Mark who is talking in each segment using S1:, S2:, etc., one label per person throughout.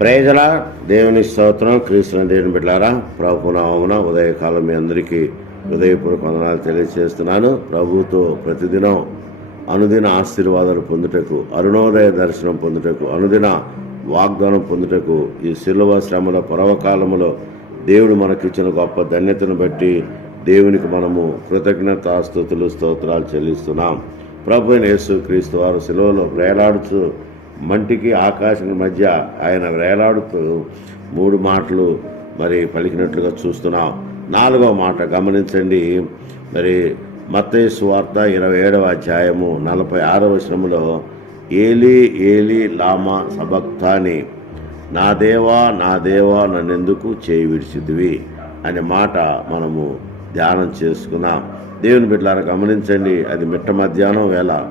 S1: ప్రేజల దేవుని స్తోత్రం క్రీస్తుని దేవుని బిడ్డారా ప్రభు నామమున ఉదయకాలం మీ అందరికీ హృదయపూర్వక వందనాలు తెలియజేస్తున్నాను. ప్రభుతో ప్రతిదినం అనుదిన ఆశీర్వాదాలు పొందుటకు అరుణోదయ దర్శనం పొందుటకు అనుదిన వాగ్దానం పొందుటకు ఈ శిలువ శ్రమల పర్వకాలములో దేవుడు మనకిచ్చిన గొప్ప ధన్యతను బట్టి దేవునికి మనము కృతజ్ఞతాస్తుతులు స్తోత్రాలు చెల్లిస్తున్నాం. ప్రభు యేసు క్రీస్తు వారు శిలువలో వేలాడుచు మంటికి ఆకాశం మధ్య ఆయన వేలాడుతూ మూడు మాటలు మరి పలికినట్లుగా చూస్తున్నాం. నాలుగవ మాట గమనించండి. మరి మత్తయ్య సువార్త ఇరవై ఏడవ అధ్యాయము నలభై ఆరవ శ్రమలో ఏలి ఏలి లామా సబక్తాని నా దేవా నా దేవా నన్నెందుకు చేయి విడిచిదివి అనే మాట మనము ధ్యానం చేసుకున్నాం. దేవుని బిడ్డలారా గమనించండి అది మిట్ట మధ్యాహ్నం వేళ.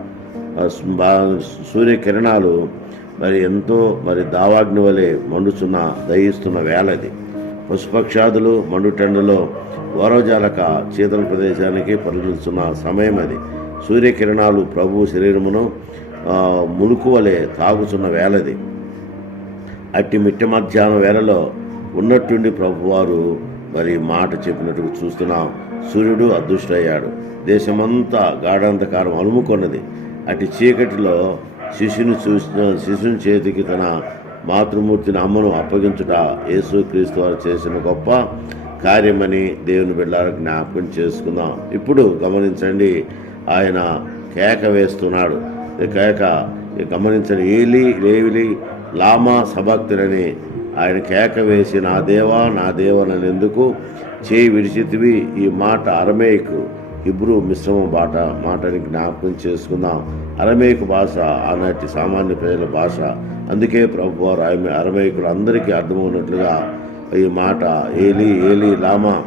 S1: సూర్యకిరణాలు మరి ఎంతో మరి దావాగ్ని వలె మండుచున్న దహిస్తున్న వేలది పశుపక్షాదులు మండుటెండలో ఓరవజాలక శీతల ప్రదేశానికి పరిగణిస్తున్న సమయం అది. సూర్యకిరణాలు ప్రభు శరీరమును ములుకు వలె తాగుతున్న వేళది అట్టి మిట్ట మధ్యాహ్నం వేళలో ఉన్నట్టుండి ప్రభువారు మరి మాట చెప్పినట్టుగా చూస్తున్నాం. సూర్యుడు అదృష్టయ్యాడు. దేశమంతా గాఢాంధకారం అలుముకొన్నది. అటు చీకటిలో శిశుని చూసిన శిశుని చేతికి తన మాతృమూర్తిని అమ్మను అప్పగించుట యేసు క్రీస్తు వారు చేసిన గొప్ప కార్యమని దేవుని బిడ్డలకు జ్ఞాపకం చేసుకుందాం. ఇప్పుడు గమనించండి ఆయన కేక వేస్తున్నాడు. ఈ కేక ఈ గమనించండి ఏలి లేవిలి లామా సభక్తులని ఆయన కేక వేసి నా దేవా నా దేవనని ఎందుకు చేయి విడిచితివి? ఈ మాట అరమేయకు. హిబ్రూ మిశ్రమ బాట మాటని జ్ఞాపకం చేసుకుందాం. అరమేకు భాష ఆనాటి సామాన్య ప్రజల భాష. అందుకే ప్రభు అరమేకులు ఆమె అందరికీ అర్థమవునట్లుగా ఈ మాట. ఏలి ఏలి లామా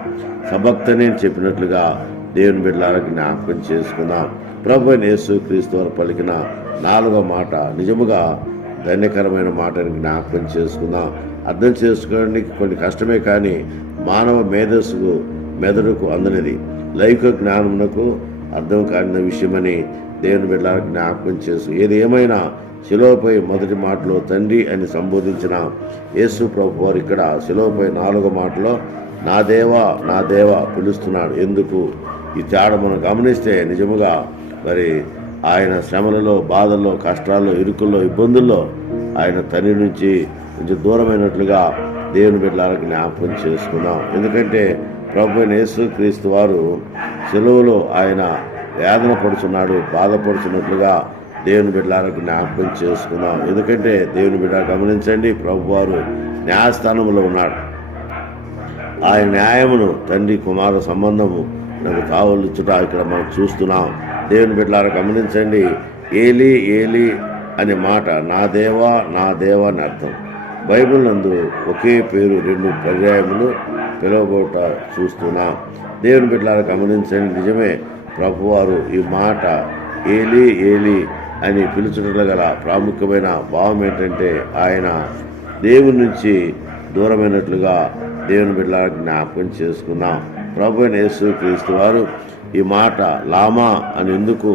S1: సభక్తనే అని చెప్పినట్లుగా దేవుని బిడ్డలకు జ్ఞాపకం చేసుకుందాం. ప్రభు యేసు క్రీస్తు వారు పలికిన నాలుగో మాట నిజముగా ధన్యకరమైన మాటని జ్ఞాపకం చేసుకుందాం. అర్థం చేసుకోవడానికి కొన్ని కష్టమే కానీ మానవ మేధస్సుకు మెదడుకు అందనిది. లైక జ్ఞానమునకు అర్థం కాని విషయమని దేవుని బిడ్డలకు జ్ఞాపకం చేసు ఏది ఏమైనా శిలోపై మొదటి మాటలో తండ్రి అని సంబోధించిన యేసు ప్రభు వారు ఇక్కడ శిలువపై నాలుగో మాటలో నా దేవా నా దేవా పిలుస్తున్నాడు. ఎందుకు? ఈ తేడా మనం గమనిస్తే నిజముగా మరి ఆయన శ్రమలలో బాధల్లో కష్టాల్లో ఇరుకుల్లో ఇబ్బందుల్లో ఆయన తండ్రి నుంచి కొంచెం దూరమైనట్లుగా దేవుని బిడ్డలకు జ్ఞాపకం చేసుకుందాం ఎందుకంటే ప్రభు యేసు క్రీస్తు వారు సెలవులో ఆయన వేదన పడుచున్నాడు బాధపడుచున్నట్లుగా దేవుని బిడ్డలకు జ్ఞాపకం చేసుకుందాం. ఎందుకంటే దేవుని బిడ్డ గమనించండి ప్రభు వారు న్యాయస్థానంలో ఉన్నాడు. ఆయన న్యాయమును తండ్రి కుమార సంబంధము నాకు కావలిచ్చుట ఇక్కడ మనం చూస్తున్నాం. దేవుని బిడ్డలారా గమనించండి ఏలి ఏలి అనే మాట నా దేవా నా దేవా అని అర్థం. బైబిల్ నందు ఒకే పేరు రెండు పర్యాయములు పిలువబోట చూస్తున్నాం. దేవుని బిడ్డలను గమనించండి నిజమే ప్రభువారు ఈ మాట ఏలి ఏలి అని పిలుచుటలో గల ప్రాముఖ్యమైన భావం ఏంటంటే ఆయన దేవుని నుంచి దూరమైనట్లుగా దేవుని బిడ్డల జ్ఞాపకం చేసుకున్నాం. ప్రభు అయిన యేసు క్రీస్తు వారు ఈ మాట లామా అని ఎందుకు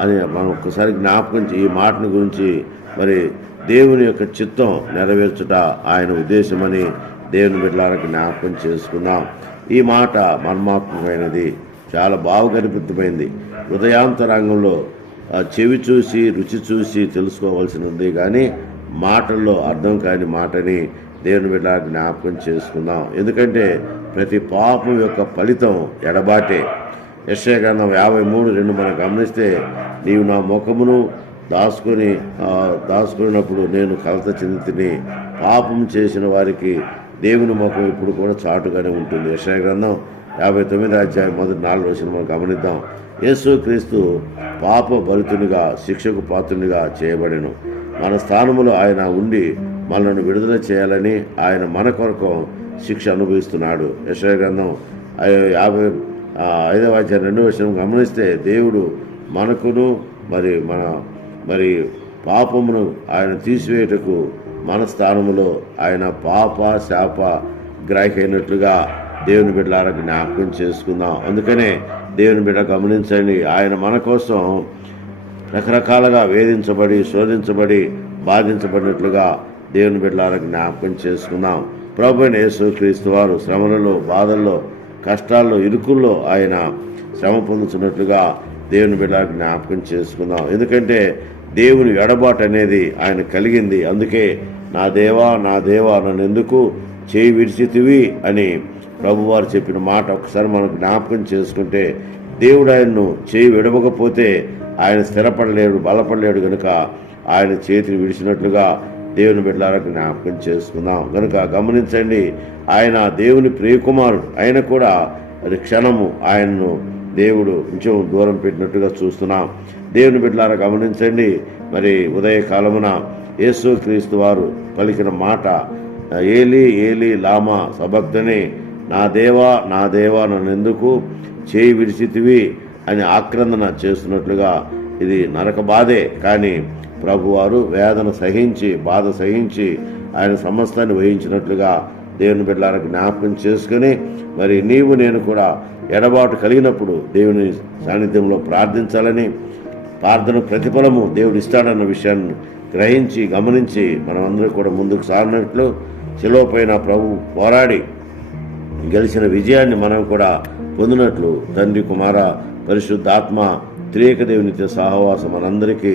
S1: అని మనం ఒక్కసారి జ్ఞాపకం ఈ మాటను గురించి మరి దేవుని యొక్క చిత్తం నెరవేర్చుట ఆయన ఉద్దేశమని దేవుని బిడ్డలను జ్ఞాపకం చేసుకున్నాం. ఈ మాట మర్మాత్మకమైనది. చాలా భావగర్భితమైంది హృదయాంతరంగంలో చెవి చూసి రుచి చూసి తెలుసుకోవాల్సి ఉంది కానీ మాటల్లో అర్థం కాని మాటని దేవుని బిడ్డ జ్ఞాపకం చేసుకుందాం ఎందుకంటే ప్రతి పాపం యొక్క ఫలితం ఎడబాటే. యశ్య యాభై మూడు రెండు మనం గమనిస్తే నీవు నా ముఖమును దాచుకొని ఆ, దాచుకున్నప్పుడు నేను కలత చెందితిని. పాపం చేసిన వారికి దేవుని ముఖం ఇప్పుడు కూడా చాటుగానే ఉంటుంది. యశ్య గ్రంథం యాభై తొమ్మిది అధ్యాయం మొదటి నాలుగు రోజులు మనం గమనిద్దాం. యేసు క్రీస్తు పాప భరితునిగా శిక్షకు పాత్రునిగా చేయబడెను. మన స్థానములో ఆయన ఉండి మనల్ని విడుదల చేయాలని ఆయన మన కొరకు శిక్ష అనుభవిస్తున్నాడు. యశయ గ్రంథం యాభై ఐదవ అధ్యాయం రెండవ విషయం గమనిస్తే దేవుడు మనకును మరి మన మరి పాపమును ఆయన తీసివేయటకు మన స్థానములో ఆయన పాప శాప గ్రాహినట్లుగా దేవుని బిడ్డలారా జ్ఞాపకం చేసుకుందాం. అందుకనే దేవుని బిడ్డ గమనించండి ఆయన మన కోసం రకరకాలుగా వేధించబడి శోధించబడి బాధించబడినట్లుగా దేవుని బిడ్డలారా జ్ఞాపకం చేసుకుందాం. ప్రభు యేసు క్రీస్తు వారు శ్రమలలో బాధల్లో కష్టాల్లో ఇరుకుల్లో ఆయన శ్రమ పొందుతున్నట్లుగా దేవుని బిడ్డ జ్ఞాపకం చేసుకుందాం. ఎందుకంటే దేవుని ఎడబాటు అనేది ఆయన కలిగింది. అందుకే నా దేవా నా దేవా నన్ను ఎందుకు చేయి విడిచితివి అని ప్రభువారు చెప్పిన మాట ఒకసారి మనం జ్ఞాపకం చేసుకుంటే దేవుడు ఆయన్ను చేయి విడవకపోతే ఆయన స్థిరపడలేడు బలపడలేడు కనుక ఆయన చేతిని విడిచినట్లుగా దేవుని బిడ్డలారా జ్ఞాపకం చేసుకుందాం. కనుక గమనించండి ఆయన దేవుని ప్రియకుమారుడు. ఆయన కూడా అది క్షణము ఆయన్ను దేవుడు కొంచెం దూరం పెట్టినట్టుగా చూస్తున్నాం. దేవుని బిడ్డలారా గమనించండి. మరి ఉదయకాలమున యేసు క్రీస్తు వారు పలికిన మాట ఏలి ఏలి లామా సభక్తని నా దేవా నా దేవా నన్ను ఎందుకు చేయి విడిచితివి అని ఆక్రందన చేస్తున్నట్లుగా ఇది నరక బాధే. కానీ ప్రభువారు వేదన సహించి బాధ సహించి ఆయన సమస్తాన్ని వహించినట్లుగా దేవుని బిడ్డలారా జ్ఞాపకం చేసుకుని మరి నీవు నేను కూడా ఎడబాటు కలిగినప్పుడు దేవుని సాన్నిధ్యంలో ప్రార్థించాలని ప్రార్థన ప్రతిఫలము దేవుడు ఇస్తాడన్న విషయాన్ని గ్రహించి గమనించి మనమందరం కూడా ముందుకు సాగినట్లు శిలోపైన ప్రభు పోరాడి గెలిచిన విజయాన్ని మనం కూడా పొందినట్లు తండ్రి కుమార పరిశుద్ధాత్మ త్రియేక దేవునితో సహవాసం మనందరికీ